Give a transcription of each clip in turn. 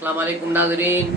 अस्सलाम वालेकुम नाज़रीन,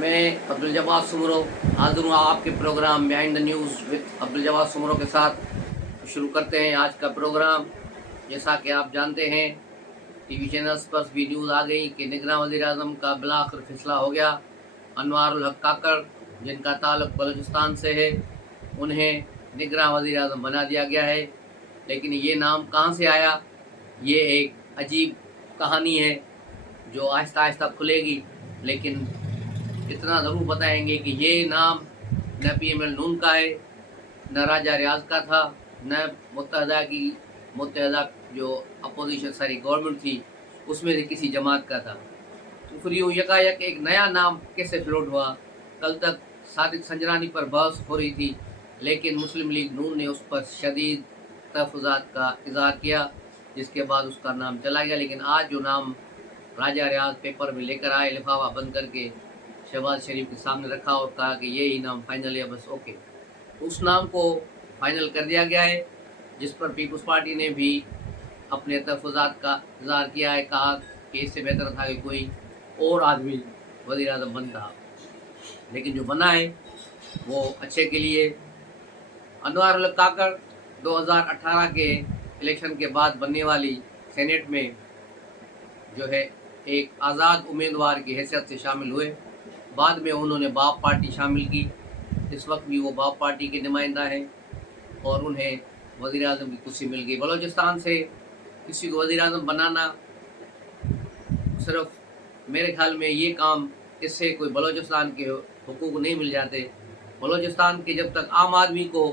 मैं अब्दुल जवाद सुमरो हाज़िर हूँ आपके programme behind the news with Abdul Jawad Soomro के साथ। शुरू करते हैं आज का प्रोग्राम। जैसा कि आप जानते हैं, टीवी चैनल्स पर भी न्यूज़ आ गई कि निगरान वज़ीर-ए-आज़म का बिलाखिर फैसला हो गया। अनवारुल हक काकड़, जिनका ताल्लुक बलूचिस्तान से है, उन्हें निगरान वज़ीर-ए-आज़म बना दिया गया है। लेकिन ये नाम कहाँ से आया, ये एक अजीब कहानी है जो आहिस्ता आहिस्ता खुलेगी। लेकिन इतना ज़रूर बताएंगे कि ये नाम न PML नून का है, न राजा रियाज का था, न मुत्तहदा जो अपोजिशन सारी गवर्नमेंट थी उसमें से किसी जमात का था। तो फिर यूँ यकायक एक नया नाम कैसे फ्लोट हुआ। कल तक सादिक संजरानी पर बहस हो रही थी, लेकिन मुस्लिम लीग नून ने उस पर शदीद तहफ़्फ़ुज़ात का इज़हार किया, जिसके बाद उसका नाम चला गया। लेकिन आज जो नाम राजा रियाज पेपर में लेकर आए, लिफाफा बंद करके शहबाज शरीफ के सामने रखा और कहा कि ये ही नाम फाइनल है, बस ओके। उस नाम को फाइनल कर दिया गया है, जिस पर पीपल्स पार्टी ने भी अपने तहफ़्फ़ुज़ात का इज़हार किया है। कहा कि इससे बेहतर था कि कोई और आदमी वज़ीर आज़म बनता, लेकिन जो बना है वो अच्छे के लिए। अनवारुल हक काकड़ 2018 के इलेक्शन के बाद बनने वाली सेनेट में जो है एक आज़ाद उम्मीदवार की हैसियत से शामिल हुए। बाद में उन्होंने बाप पार्टी शामिल की। इस वक्त भी वो बाप पार्टी के नुमाइंदा हैं और उन्हें वज़ीर आज़म की कुर्सी मिल गई। बलूचिस्तान से किसी को वज़ीर आज़म बनाना, सिर्फ मेरे ख्याल में ये काम, इससे कोई बलूचिस्तान के हुकूक नहीं मिल जाते। बलूचिस्तान के जब तक आम आदमी को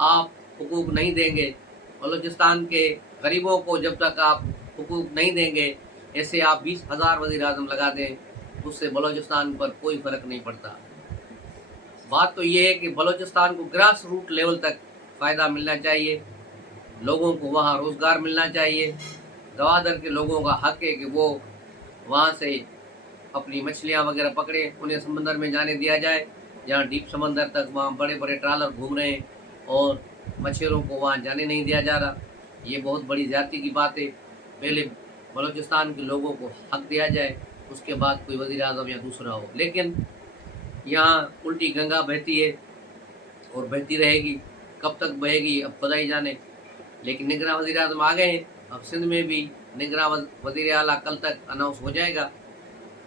आप हुकूक नहीं देंगे, बलूचिस्तान के गरीबों को जब तक आप हुकूक नहीं देंगे, ऐसे आप 20,000 वज़ीर आज़म लगा दें, उससे बलूचिस्तान पर कोई फ़र्क नहीं पड़ता। बात तो ये है कि बलूचिस्तान को ग्रास रूट लेवल तक फ़ायदा मिलना चाहिए, लोगों को वहाँ रोज़गार मिलना चाहिए। गवादर के लोगों का हक़ है कि वो वहाँ से अपनी मछलियाँ वगैरह पकड़े, उन्हें समंदर में जाने दिया जाए, जहाँ डीप समंदर तक वहाँ बड़े बड़े ट्रालर घूम रहे हैं और मछलियों को वहाँ जाने नहीं दिया जा रहा। ये बहुत बड़ी ज़्यादती की बात है। पहले बलूचिस्तान के लोगों को हक़ दिया जाए, उसके बाद कोई वज़ीर आज़म या दूसरा हो। लेकिन यहाँ उल्टी गंगा बहती है और बहती रहेगी, कब तक बहेगी अब खुदा ही जाने। लेकिन निगरान वज़ीर आज़म आ गए हैं। अब सिंध में भी निगरान वज़ीर आला कल तक अनाउंस हो जाएगा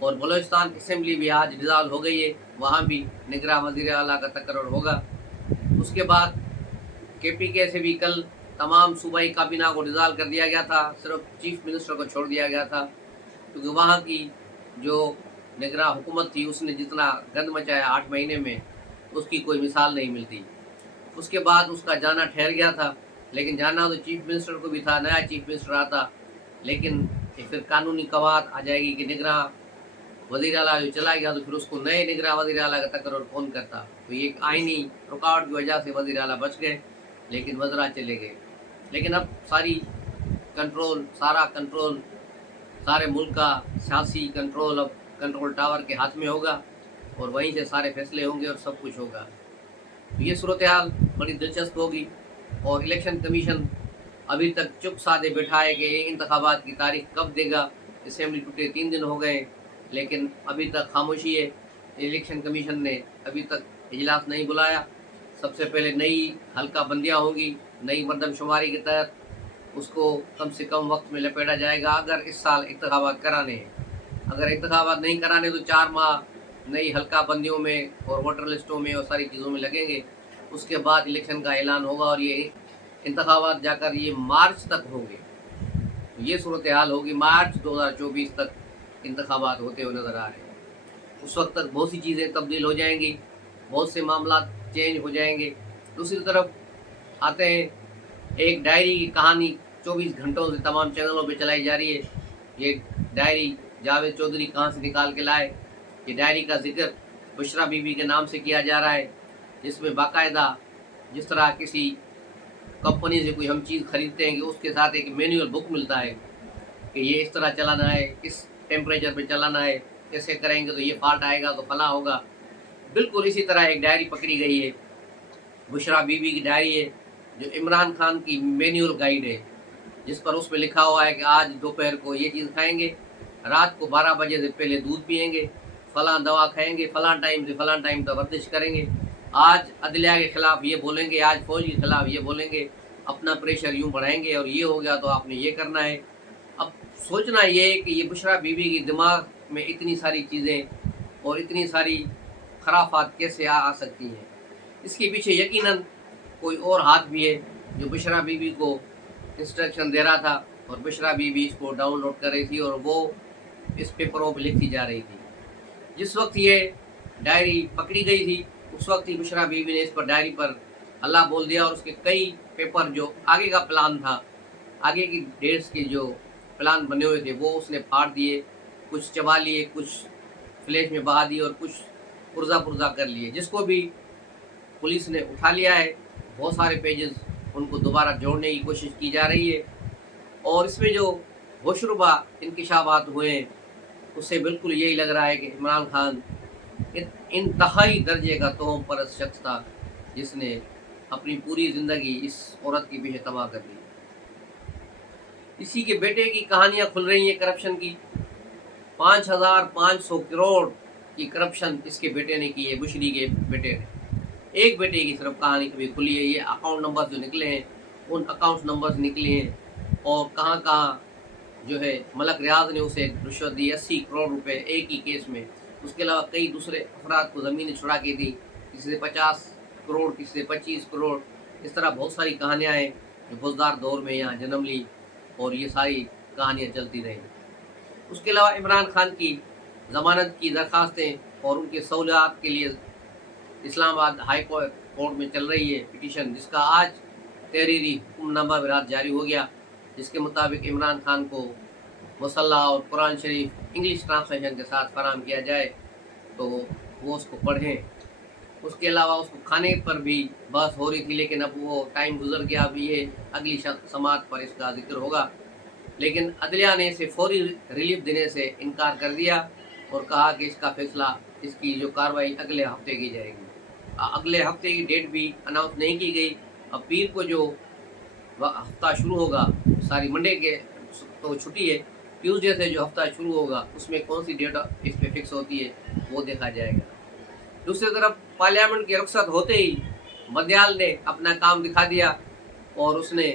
और बलूचिस्तान असेंबली भी आज डिज़ाल्व हो गई है, वहाँ भी निगरान वज़ीर आला का तकर्रुर होगा। उसके बाद KPK से भी कल तमाम सूबाई काबीना को डिज़ाल्व कर दिया गया था, सिर्फ चीफ मिनिस्टर को छोड़ दिया गया था, क्योंकि वहाँ की जो निगरान हुकूमत थी उसने जितना गंद मचाया 8 महीने में, उसकी कोई मिसाल नहीं मिलती। उसके बाद उसका जाना ठहर गया था, लेकिन जाना तो चीफ मिनिस्टर को भी था, नया चीफ मिनिस्टर आता, लेकिन फिर कानूनी कवायद आ जाएगी कि निगरान वज़ीर आला जो चला गया तो फिर उसको नए निगरान वज़ीर आला का तकर्रुर कौन करता। तो ये आइनी रुकावट की वजह से वज़ीर आला बच गए, लेकिन वज़रा चले गए। लेकिन अब सारा कंट्रोल सारे मुल्क का सियासी कंट्रोल अब कंट्रोल टावर के हाथ में होगा और वहीं से सारे फैसले होंगे और सब कुछ होगा। तो ये सूरत हाल बड़ी दिलचस्प होगी। और इलेक्शन कमीशन अभी तक चुप साधे बैठा है कि इंतखाबात की तारीख कब देगा। असेंबली टूटे 3 दिन हो गए, लेकिन अभी तक खामोशी है। इलेक्शन कमीशन ने अभी तक इजलास नहीं बुलाया। सबसे पहले नई हल्का बंदियाँ होंगी, नई मरदमशुमारी के तहत उसको कम से कम वक्त में लपेटा जाएगा। अगर इस साल इंतखाबात कराने हैं, अगर इंतखाबात नहीं कराने तो 4 माह नई हल्का बंदियों में और वोटर लिस्टों में और सारी चीज़ों में लगेंगे। उसके बाद इलेक्शन का ऐलान होगा और ये इंतखाबात जाकर ये मार्च तक होंगे। ये सूरत हाल होगी, मार्च 2024 तक इंतखाबात होते हुए नज़र आ रहे हैं। उस वक्त तक बहुत सी चीज़ें तब्दील हो जाएंगी, बहुत से मामला चेंज हो जाएंगे। दूसरी तरफ आते हैं, एक डायरी की कहानी 24 घंटों से तमाम चैनलों पे चलाई जा रही है। ये डायरी जावेद चौधरी कहाँ से निकाल के लाए। ये डायरी का जिक्र बुशरा बीबी के नाम से किया जा रहा है, जिसमें बाकायदा जिस तरह किसी कंपनी से कोई हम चीज़ खरीदते हैं कि उसके साथ एक मैनुअल बुक मिलता है कि ये इस तरह चलाना है, इस टेम्परेचर पे चलाना है, कैसे करेंगे तो ये फॉल्ट आएगा तो फला होगा। बिल्कुल इसी तरह एक डायरी पकड़ी गई है, बुशरा बीबी की डायरी है, जो इमरान खान की मैनुअल गाइड है, जिस पर उसमें लिखा हुआ है कि आज दोपहर को ये चीज़ खाएंगे, رات کو 12 بجے سے پہلے دودھ پئیں گے، فلاں دوا کھائیں گے، فلاں ٹائم سے فلاں ٹائم تک ورزش کریں گے، آج عدلیہ کے خلاف یہ بولیں گے، آج فوج کے خلاف یہ بولیں گے، اپنا پریشر یوں بڑھائیں گے، اور یہ ہو گیا تو آپ نے یہ کرنا ہے۔ اب سوچنا یہ ہے کہ یہ بشرا بی بی کی دماغ میں اتنی ساری چیزیں اور اتنی ساری خرافات کیسے آ سکتی ہیں؟ اس کے پیچھے یقیناً کوئی اور ہاتھ بھی ہے جو بشرا بی بی کو انسٹرکشن دے رہا تھا، اور بشرا بی بی اس کو ڈاؤن لوڈ کر رہی تھی، اور وہ اس پیپروں پہ لکھتی جا رہی تھی۔ جس وقت یہ ڈائری پکڑی گئی تھی اس وقت ہی بشرا بی بی نے اس پر ڈائری پر اللہ بول دیا، اور اس کے کئی پیپر جو آگے کا پلان تھا، آگے کی ڈیٹس کے جو پلان بنے ہوئے تھے وہ اس نے پھاڑ دیے، کچھ چبا لیے، کچھ فلیش میں بہا دیے، اور کچھ پرزا کر لیے، جس کو بھی پولیس نے اٹھا لیا ہے۔ بہت سارے پیجز ان کو دوبارہ جوڑنے کی کوشش کی جا رہی ہے، اور اس میں جو ہوشربا انکشافات ہوئے ہیں اس سے بالکل یہی لگ رہا ہے کہ عمران خان انتہائی درجے کا توہم پرست شخص تھا، جس نے اپنی پوری زندگی اس عورت کے پیچھے تباہ کر دی۔ اسی کے بیٹے کی کہانیاں کھل رہی ہیں کرپشن کی، 5,500 کروڑ کی کرپشن اس کے بیٹے نے کی ہے، بشری کے بیٹے نے۔ ایک بیٹے کی صرف کہانی کبھی کھلی ہے، یہ اکاؤنٹ نمبر جو نکلے ہیں ان اکاؤنٹ نمبر نکلے ہیں، اور کہاں کہاں جو ہے ملک ریاض نے اسے رشوت دی 80 کروڑ روپے ایک ہی کیس میں۔ اس کے علاوہ کئی دوسرے افراد کو زمینیں چھڑا کے دی، کسی سے 50 کروڑ، کسی سے 25 کروڑ، اس طرح بہت ساری کہانیاں ہیں جو بزدار دور میں یہاں جنم لی، اور یہ ساری کہانیاں چلتی رہیں۔ اس کے علاوہ عمران خان کی ضمانت کی درخواستیں اور ان کے سہولیات کے لیے اسلام آباد ہائی کورٹ میں چل رہی ہے پٹیشن، جس کا آج تحریری حکم نامہ برات جاری ہو گیا، جس کے مطابق عمران خان کو مسلح اور قرآن شریف انگلش ٹرانسلیشن کے ساتھ فراہم کیا جائے تو وہ اس کو پڑھیں۔ اس کے علاوہ اس کو کھانے پر بھی بحث ہو رہی تھی، لیکن اب وہ ٹائم گزر گیا، اب یہ اگلی سماعت پر اس کا ذکر ہوگا۔ لیکن عدلیہ نے اسے فوری ریلیف دینے سے انکار کر دیا اور کہا کہ اس کا فیصلہ، اس کی جو کارروائی اگلے ہفتے کی جائے گی۔ اگلے ہفتے کی ڈیٹ بھی اناؤنس نہیں کی گئی۔ اب پیر کو جو ہفتہ شروع ہوگا، ساری منڈے کے تو چھٹی ہے، ٹیوزڈے سے جو ہفتہ شروع ہوگا اس میں کون سی ڈیٹ اس پہ فکس ہوتی ہے وہ دیکھا جائے گا۔ دوسری طرف پارلیمنٹ کے رخصت ہوتے ہی مدیال نے اپنا کام دکھا دیا، اور اس نے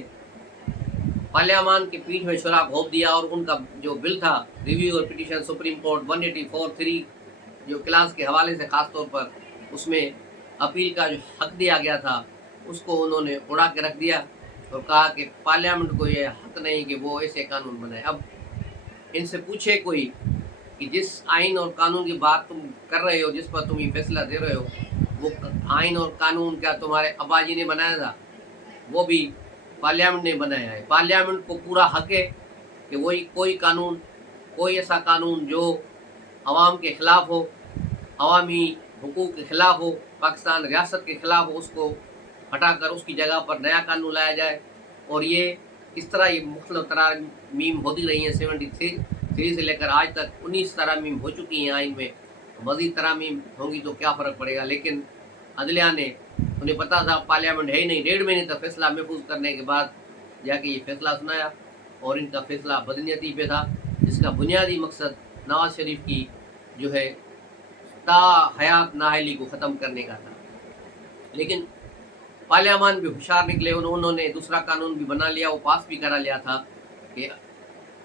پارلیمان کی پیٹھ میں چھرا گھونپ دیا، اور ان کا جو بل تھا ریویو اور پٹیشن سپریم کورٹ 184(3) جو کلاس کے حوالے سے خاص طور پر اس میں اپیل کا جو حق دیا گیا تھا اس کو انہوں نے اڑا کے رکھ دیا، اور کہا کہ پارلیمنٹ کو یہ حق نہیں کہ وہ ایسے قانون بنائے۔ اب ان سے پوچھے کوئی کہ جس آئین اور قانون کی بات تم کر رہے ہو، جس پر تم یہ فیصلہ دے رہے ہو، وہ آئین اور قانون کیا تمہارے ابا جی نے بنایا تھا؟ وہ بھی پارلیمنٹ نے بنایا ہے۔ پارلیمنٹ کو پورا حق ہے کہ وہی کوئی ایسا قانون جو عوام کے خلاف ہو، عوامی حقوق کے خلاف ہو، پاکستان ریاست کے خلاف ہو، اس کو ہٹا کر اس کی جگہ پر نیا قانون لایا جائے۔ اور یہ اس طرح یہ مختلف ترامیم ہوتی رہی ہیں، 73 سے لے کر آج تک 19 ترامیم ہو چکی ہیں آئین میں، مزید ترامیم ہوں گی تو کیا فرق پڑے گا۔ لیکن عدلیہ نے، انہیں پتا تھا پارلیمنٹ ہے ہی نہیں، 1.5 مہینے تک فیصلہ محفوظ کرنے کے بعد جا کے یہ فیصلہ سنایا، اور ان کا فیصلہ بدنیتی پہ تھا، جس کا بنیادی مقصد نواز شریف کی جو ہے تا حیات نااہلی کو ختم کرنے کا تھا۔ لیکن پارلیمان بھی ہوشیار نکلے، انہوں نے دوسرا قانون بھی بنا لیا، وہ پاس بھی کرا لیا تھا کہ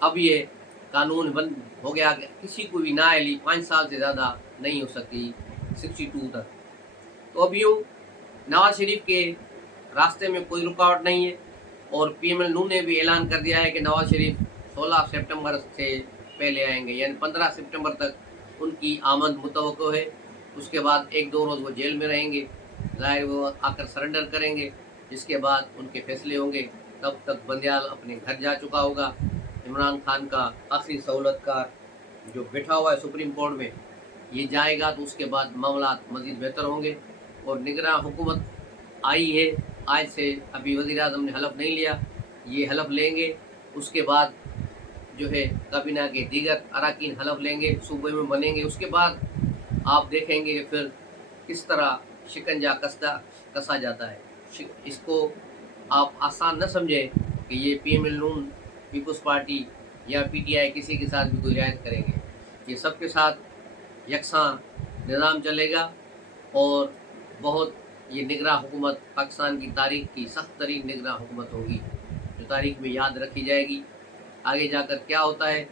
اب یہ قانون بند ہو گیا کہ کسی کو بھی نااہلی 5 سال سے زیادہ نہیں ہو سکتی، 62 تک۔ تو اب یوں نواز شریف کے راستے میں کوئی رکاوٹ نہیں ہے، اور پی ایم ایل نون نے بھی اعلان کر دیا ہے کہ نواز شریف 16 سپٹمبر سے پہلے آئیں گے، یعنی 15 سپٹمبر تک ان کی آمد متوقع ہے۔ اس کے بعد 1-2 روز وہ جیل میں رہیں گے، ظاہر وہ آ کر سرنڈر کریں گے، جس کے بعد ان کے فیصلے ہوں گے۔ تب تک بندیال اپنے گھر جا چکا ہوگا۔ عمران خان کا آخری سہولت کار جو بیٹھا ہوا ہے سپریم کورٹ میں، یہ جائے گا تو اس کے بعد معاملات مزید بہتر ہوں گے۔ اور نگراں حکومت آئی ہے، آج سے ابھی وزیر اعظم نے حلف نہیں لیا، یہ حلف لیں گے، اس کے بعد جو ہے کابینہ کے دیگر اراکین حلف لیں گے، صوبے میں بنیں گے، اس کے بعد آپ دیکھیں گے پھر کس طرح شکنجہ کسا جاتا ہے۔ اس کو آپ آسان نہ سمجھیں کہ یہ پی ایم ایل نون پیپلز پارٹی या PTI किसी के साथ भी कोई रियायत करेंगे। ये सबके साथ यकसां निज़ाम चलेगा और बहुत ये निगरां हुकूमत पाकिस्तान की तारीख की सख्त तरीन निगरां हुकूमत होगी, जो तारीख में याद रखी जाएगी। आगे जाकर क्या होता है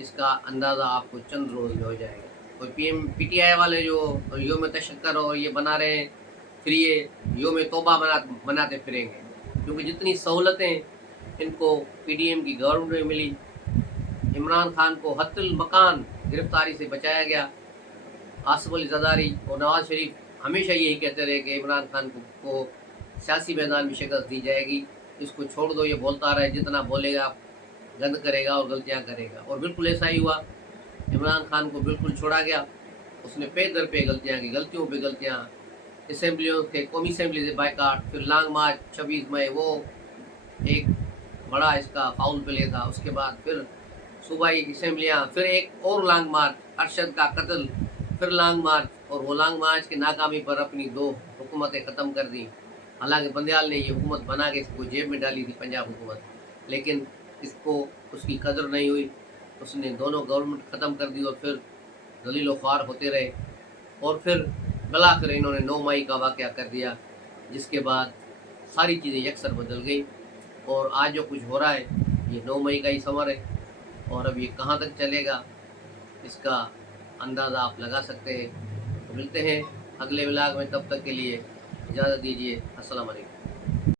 इसका अंदाज़ा आपको चंद रोज़ में हो जाएगा। कोई PTI वाले जो योम तशक्कर और ये बना रहे हैं, फिर ये योम तौबा मनाते फिरेंगे, क्योंकि जितनी सहूलतें इनको PDM की गवर्नमेंट में मिली, इमरान खान को हत्तुल मकान गिरफ्तारी से बचाया गया। आसिफ अली ज़रदारी और नवाज़ शरीफ हमेशा यही कहते रहे कि इमरान खान को सियासी मैदान में शिकस्त दी जाएगी, इसको छोड़ दो, ये बोलता रहे, जितना बोलेगा गंद करेगा और गलतियां करेगा। और बिल्कुल ऐसा ही हुआ, इमरान खान को बिल्कुल छोड़ा गया। उसने पे दर पे गलतियां की, गलतियों पे गलतियां, असम्बलियों के कौमी असम्बली से बाइकाट, फिर लॉन्ग मार्च 26 मई वो एक बड़ा इसका फाउल प्ले था। उसके बाद फिर सूबाई असम्बलियाँ, फिर एक और लॉन्ग मार्च, अरशद का कत्ल, फिर लॉन्ग मार्च, और वो लॉन्ग मार्च की नाकामी पर अपनी 2 हुकूमतें ख़त्म कर दी। हालांकि बंदयाल ने ये हुकूमत बना के इसको जेब में डाली थी, पंजाब हुकूमत, लेकिन इसको उसकी कदर नहीं हुई। उसने दोनों गवर्नमेंट ख़त्म कर दी और फिर दलील ख्वार होते रहे। और फिर बलाखिर इन्होंने 9 मई का वाक़या कर दिया, जिसके बाद सारी चीज़ें यकसर बदल गई। और आज जो कुछ हो रहा है ये 9 मई का ही समर है, और अब ये कहाँ तक चलेगा इसका अंदाज़ा आप लगा सकते हैं। तो मिलते हैं अगले व्लॉग में, तब तक के लिए इजाज़त दीजिए। अस्सलाम वालेकुम।